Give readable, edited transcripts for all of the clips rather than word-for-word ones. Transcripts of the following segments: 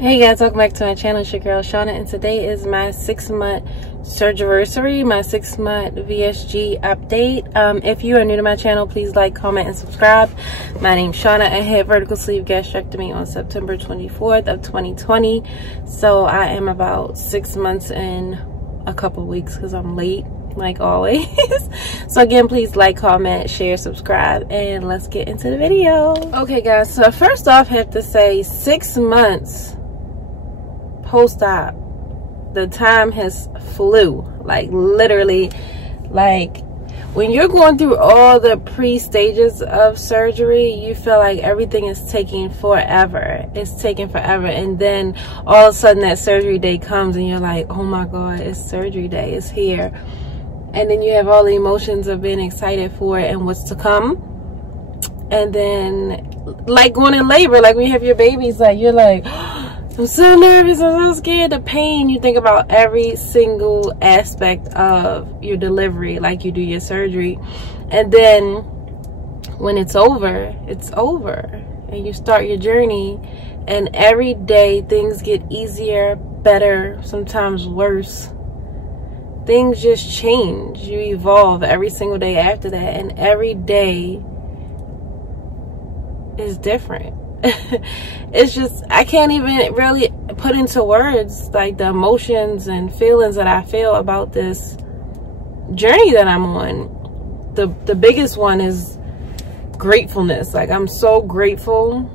Hey guys, welcome back to my channel. It's your girl Shauna, and today is my 6-month surgery, my 6-month VSG update. If you are new to my channel, please like, comment, and subscribe. My name's Shauna. I had vertical sleeve gastrectomy on September 24th of 2020, so I am about 6 months and a couple weeks because I'm late, like always. So again, please like, comment, share, subscribe, and let's get into the video. Okay guys, so first off, I have to say 6 months post-op, the time has flew, like literally. Like when you're going through all the pre-stages of surgery, you feel like everything is taking forever. It's taking forever, and then all of a sudden that surgery day comes and you're like, oh my god, it's surgery day, it's here. And then you have all the emotions of being excited for it and what's to come. And then like going in labor, like when you have your babies, like you're like, I'm so nervous, I'm so scared. The pain, you think about every single aspect of your delivery like you do your surgery. And then when it's over, and you start your journey, and every day things get easier, better, sometimes worse. Things just change. You evolve every single day after that, and every day is different. It's just, I can't even really put into words like the emotions and feelings that I feel about this journey that I'm on. The biggest one is gratefulness. Like, I'm so grateful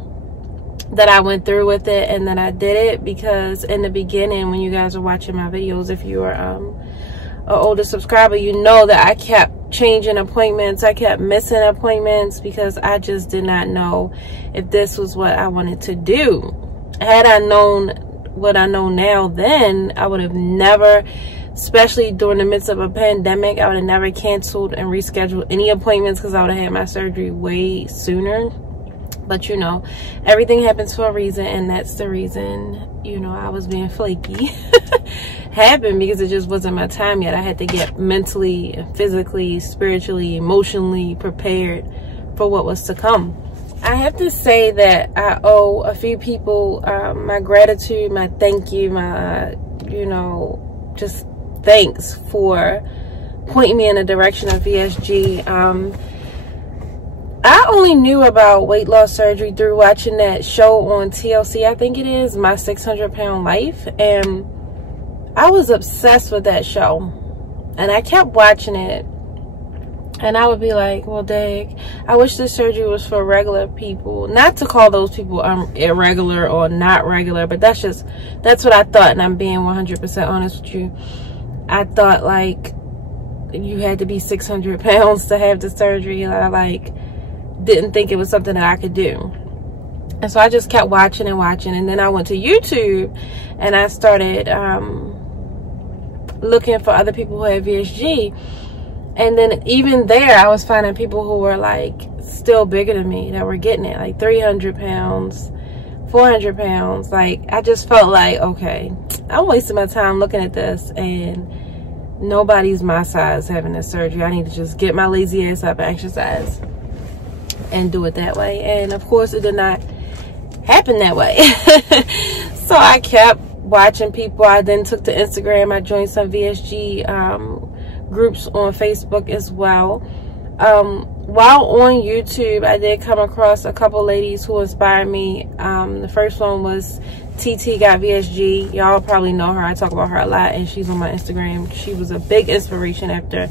that I went through with it and that I did it, because in the beginning, when you guys are watching my videos, if you are an older subscriber, you know that I kept changing appointments, I kept missing appointments because I just did not know if this was what I wanted to do. Had I known what I know now then, I would have never, especially during the midst of a pandemic, I would have never canceled and rescheduled any appointments, because I would have had my surgery way sooner. But you know, everything happens for a reason, and that's the reason, you know, I was being flaky. Happened because it just wasn't my time yet. I had to get mentally, physically, spiritually, emotionally prepared for what was to come. I have to say that I owe a few people my gratitude, my thank you, my, you know, just thanks for pointing me in the direction of VSG. I only knew about weight loss surgery through watching that show on TLC, I think it is, My 600 Pound Life, and I was obsessed with that show, and I kept watching it, and I would be like, well, dang, I wish this surgery was for regular people. Not to call those people irregular or not regular, but that's what I thought, and I'm being 100% honest with you. I thought like you had to be 600 pounds to have the surgery. I like didn't think it was something that I could do. And so I just kept watching and watching, and then I went to YouTube and I started looking for other people who had VSG, and then even there I was finding people who were like still bigger than me that were getting it, like 300 pounds, 400 pounds. Like, I just felt like, okay, I'm wasting my time looking at this, and nobody's my size having this surgery. I need to just get my lazy ass up and exercise and do it that way. And of course it did not happen that way. So I kept watching people. I then took to Instagram. I joined some VSG groups on Facebook as well. While on YouTube, I did come across a couple ladies who inspired me. The first one was TT Got VSG. Y'all probably know her. I talk about her a lot, and she's on my Instagram. She was a big inspiration after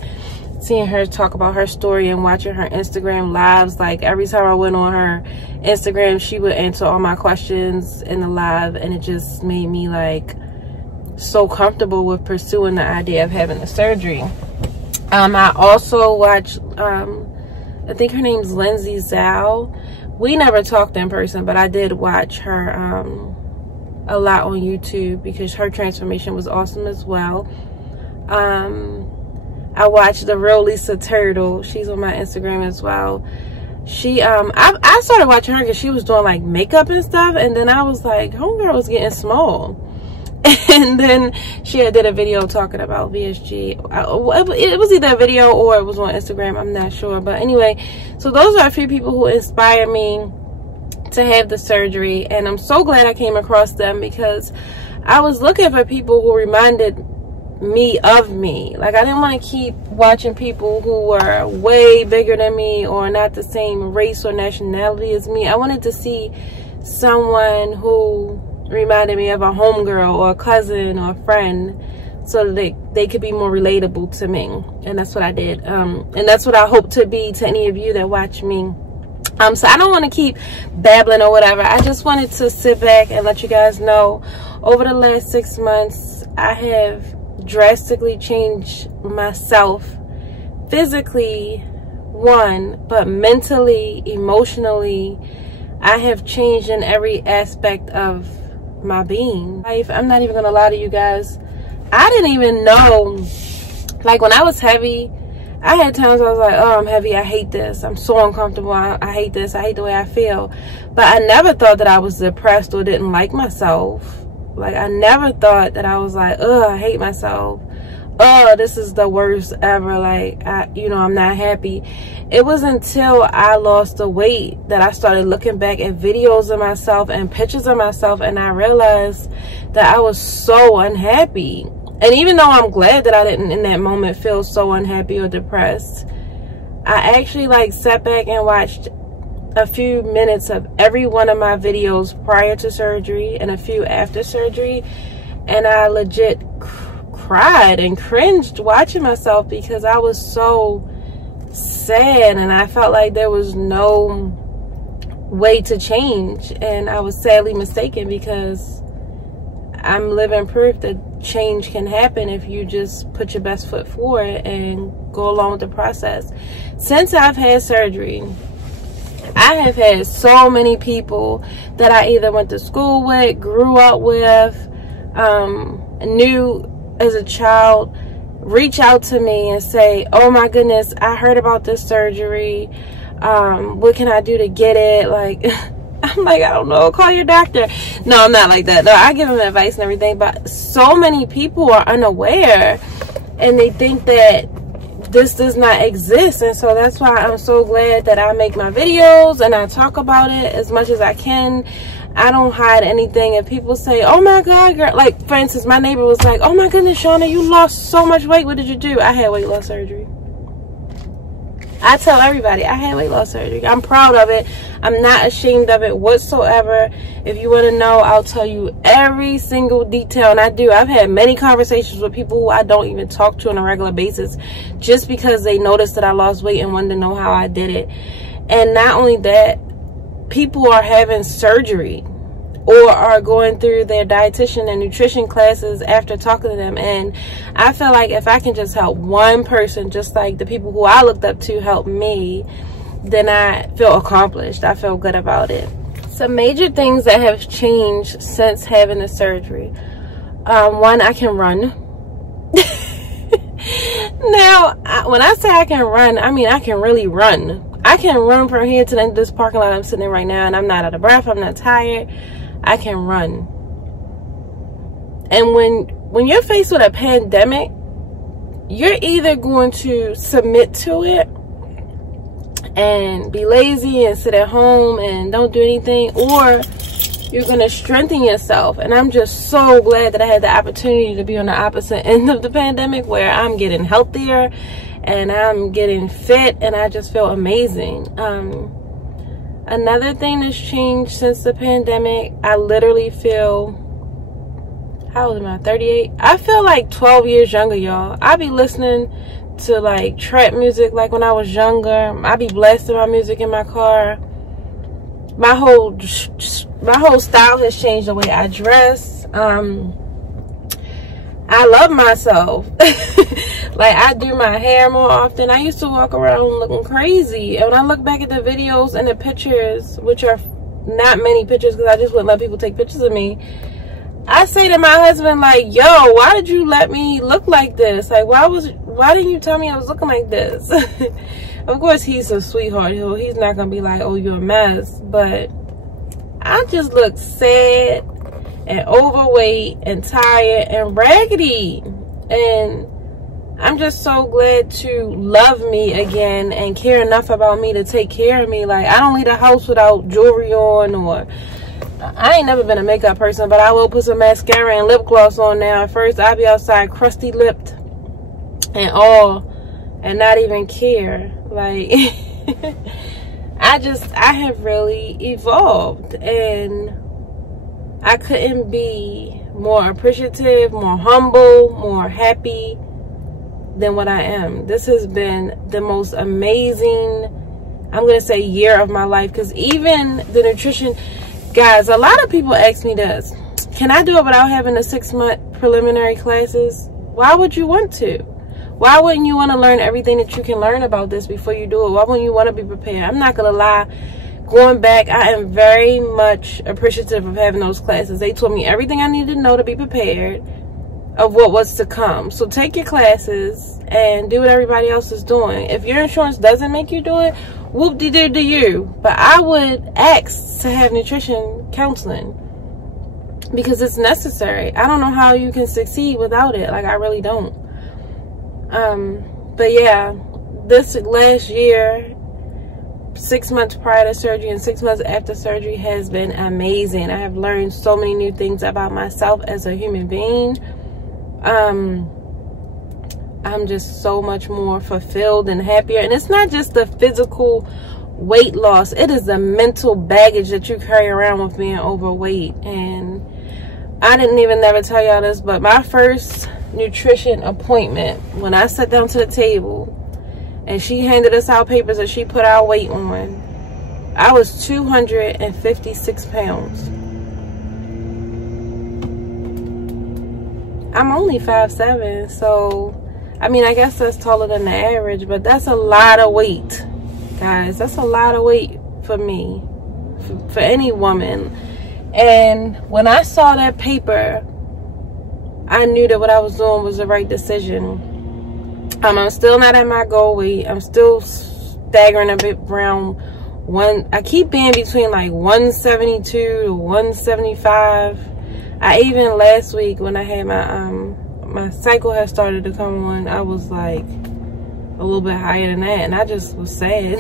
seeing her talk about her story and watching her Instagram lives. Like, every time I went on her Instagram, she would answer all my questions in the live, and it just made me like so comfortable with pursuing the idea of having the surgery. I also watched I think her name's Lindsay Zhao. We never talked in person, but I did watch her a lot on YouTube because her transformation was awesome as well. I watched The Real Lisa Turtle. She's on my Instagram as well. She I started watching her because she was doing like makeup and stuff, and then I was like, homegirl was getting small. And then she had did a video talking about VSG. It was either a video or it was on Instagram, I'm not sure. But anyway, so those are a few people who inspired me to have the surgery, and I'm so glad I came across them, because I was looking for people who reminded me of me. Like, I didn't want to keep watching people who were way bigger than me or not the same race or nationality as me. I wanted to see someone who reminded me of a homegirl or a cousin or a friend, so that they could be more relatable to me. And that's what I did. And that's what I hope to be to any of you that watch me. So I don't want to keep babbling or whatever. I just wanted to sit back and let you guys know, over the last 6 months, I have drastically changed myself physically, but mentally, emotionally. I have changed in every aspect of my being. I'm not even gonna lie to you guys, I didn't even know, like, when I was heavy, I had times where I was like, oh, I'm heavy, I hate this, I'm so uncomfortable, I hate this, I hate the way I feel. But I never thought that I was depressed or didn't like myself. Like, I never thought that I was like, oh, I hate myself, oh, this is the worst ever, like, I'm not happy. It was until I lost the weight that I started looking back at videos of myself and pictures of myself, and I realized that I was so unhappy. And even though I'm glad that I didn't in that moment feel so unhappy or depressed, I actually, like, sat back and watched a few minutes of every one of my videos prior to surgery and a few after surgery, and I legit cried and cringed watching myself, because I was so sad and I felt like there was no way to change. And I was sadly mistaken, because I'm living proof that change can happen if you just put your best foot forward and go along with the process. Since I've had surgery, I have had so many people that I either went to school with, grew up with, knew as a child, reach out to me and say, oh my goodness, I heard about this surgery, what can I do to get it? Like, I'm like, I don't know, call your doctor. No, I'm not like that. No, I give them advice and everything, but so many people are unaware and they think that this does not exist. And so that's why I'm so glad that I make my videos and I talk about it as much as I can. I don't hide anything. And people say, oh my God, girl. Like, for instance, my neighbor was like, oh my goodness, Shauna, you lost so much weight. What did you do? I had weight loss surgery. I tell everybody, I had weight loss surgery. I'm proud of it. I'm not ashamed of it whatsoever. If you want to know, I'll tell you every single detail. And I do. I've had many conversations with people who I don't even talk to on a regular basis, just because they noticed that I lost weight and wanted to know how I did it. And not only that, people are having surgery or are going through their dietitian and nutrition classes after talking to them. And I feel like if I can just help one person, just like the people who I looked up to help me, then I feel accomplished. I feel good about it. Some major things that have changed since having the surgery. One, I can run. Now, when I say I can run, I mean I can really run. I can run from here to the end of this parking lot I'm sitting in right now, and I'm not out of breath, I'm not tired. I can run. And when you're faced with a pandemic, you're either going to submit to it and be lazy and sit at home and don't do anything, or you're going to strengthen yourself. And I'm just so glad that I had the opportunity to be on the opposite end of the pandemic, where I'm getting healthier and I'm getting fit and I just feel amazing. Another thing that's changed since the pandemic, I literally feel, how old am I, 38? I feel like 12 years younger, y'all. I be listening to like trap music like when I was younger. I be blasting my music in my car. My whole style has changed, the way I dress. I love myself. Like, I do my hair more often. I used to walk around looking crazy. And when I look back at the videos and the pictures, which are not many pictures because I just wouldn't let people take pictures of me, I say to my husband, like, yo, why did you let me look like this? Like, why didn't you tell me I was looking like this? Of course, he's a sweetheart. He's not going to be like, oh, you're a mess. But I just look sad and overweight and tired and raggedy. And I'm just so glad to love me again and care enough about me to take care of me. Like, I don't leave the house without jewelry on, or I ain't never been a makeup person, but I will put some mascara and lip gloss on now. At first, I'll be outside crusty lipped and all and not even care. Like, I have really evolved, and I couldn't be more appreciative, more humble, more happy than what I am. This has been the most amazing, I'm going to say, year of my life. Because even the nutrition, guys, a lot of people ask me this: can I do it without having the 6-month preliminary classes? Why would you want to? Why wouldn't you want to learn everything that you can learn about this before you do it? Why wouldn't you want to be prepared? I'm not going to lie. Going back, I am very much appreciative of having those classes. They taught me everything I needed to know to be prepared of what was to come. So take your classes and do what everybody else is doing. If your insurance doesn't make you do it, whoop-de-doo to you. But I would ask to have nutrition counseling because it's necessary. I don't know how you can succeed without it. Like, I really don't. But yeah, this last year, 6 months prior to surgery and 6 months after surgery, has been amazing. I have learned so many new things about myself as a human being. I'm just so much more fulfilled and happier. And it's not just the physical weight loss. It is the mental baggage that you carry around with being overweight. And I didn't even never tell y'all this, but my first nutrition appointment, when I sat down to the table and she handed us our papers and she put our weight on, I was 256 pounds. I'm only 5'7", so I mean, I guess that's taller than the average, but that's a lot of weight, guys. That's a lot of weight for me, for any woman. And when I saw that paper, I knew that what I was doing was the right decision. I'm still not at my goal weight. I'm still staggering a bit around I keep being between like 172 to 175. I even last week when I had my cycle had started to come on, I was like a little bit higher than that, and I just was sad.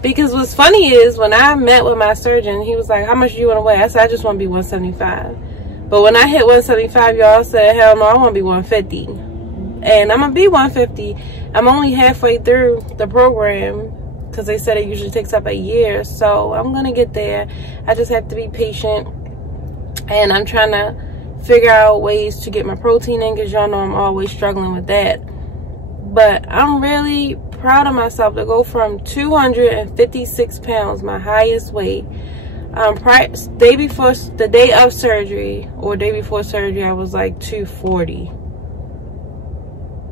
Because what's funny is when I met with my surgeon, he was like, how much do you want to weigh? I said, I just want to be 175. But when I hit 175, y'all said, hell no, I want to be 150. And I'm going to be 150. I'm only halfway through the program because they said it usually takes up a year. So I'm going to get there. I just have to be patient. And I'm trying to figure out ways to get my protein in, because y'all know I'm always struggling with that. But I'm really proud of myself to go from 256 pounds, my highest weight. The day of surgery, or day before surgery, I was like 240.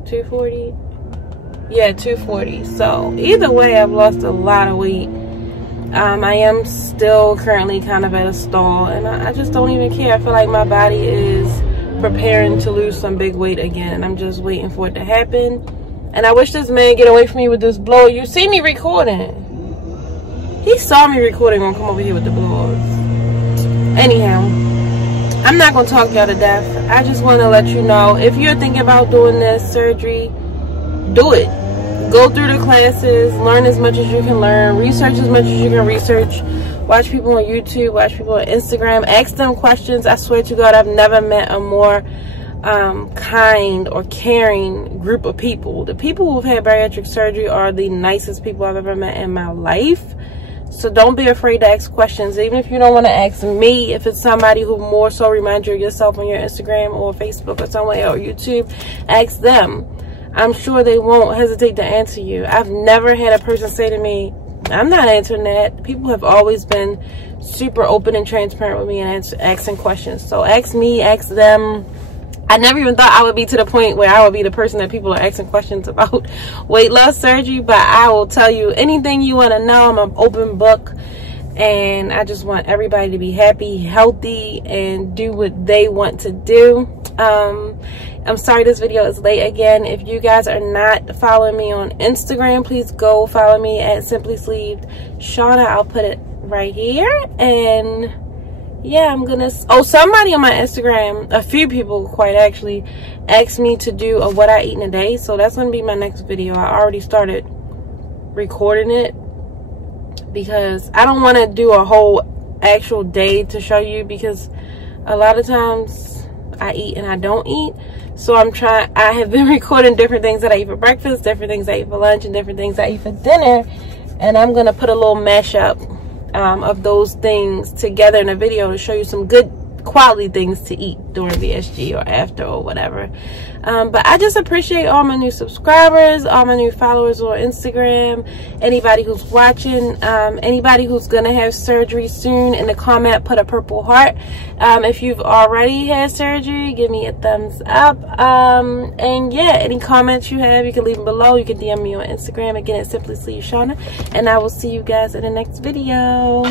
240? Yeah, 240. So either way, I've lost a lot of weight. I am still currently kind of at a stall, and I just don't even care. I feel like my body is preparing to lose some big weight again, and I'm just waiting for it to happen. And I wish this man get away from me with this blower. You see me recording. He saw me recording, gonna come over here with the blowers. Anyhow, I'm not gonna talk y'all to death. I just want to let you know, if you're thinking about doing this surgery, do it. Go through the classes, learn as much as you can learn, research as much as you can research, watch people on YouTube, watch people on Instagram, ask them questions. I swear to God, I've never met a more kind or caring group of people. The people who've had bariatric surgery are the nicest people I've ever met in my life. So don't be afraid to ask questions, even if you don't want to ask me. If it's somebody who more so reminds you of yourself on your Instagram or Facebook or somewhere, or YouTube, ask them. I'm sure they won't hesitate to answer you. I've never had a person say to me, I'm not answering that. People have always been super open and transparent with me and asking questions. So ask me, ask them. I never even thought I would be to the point where I would be the person that people are asking questions about weight loss surgery. But I will tell you anything you want to know. I'm an open book. And I just want everybody to be happy, healthy, and do what they want to do. I'm sorry this video is late again. If you guys are not following me on Instagram, please go follow me at Simply Sleeved Shauna. I'll put it right here. And yeah, I'm gonna, oh, somebody on my Instagram, a few people quite actually, asked me to do a what I eat in a day. So that's gonna be my next video. I already started recording it because I don't want to do a whole actual day to show you, because a lot of times I eat and I don't eat. So I have been recording different things that I eat for breakfast, different things I eat for lunch, and different things I eat for dinner. And I'm gonna put a little mashup of those things together in a video to show you some good quality things to eat during VSG or after or whatever. But I just appreciate all my new subscribers, all my new followers on Instagram, anybody who's watching, anybody who's gonna have surgery soon. In the comment, put a purple heart. If you've already had surgery, give me a thumbs up. And yeah, any comments you have, you can leave them below. You can DM me on Instagram. Again, it's Simply Sleeve Shauna, and I will see you guys in the next video.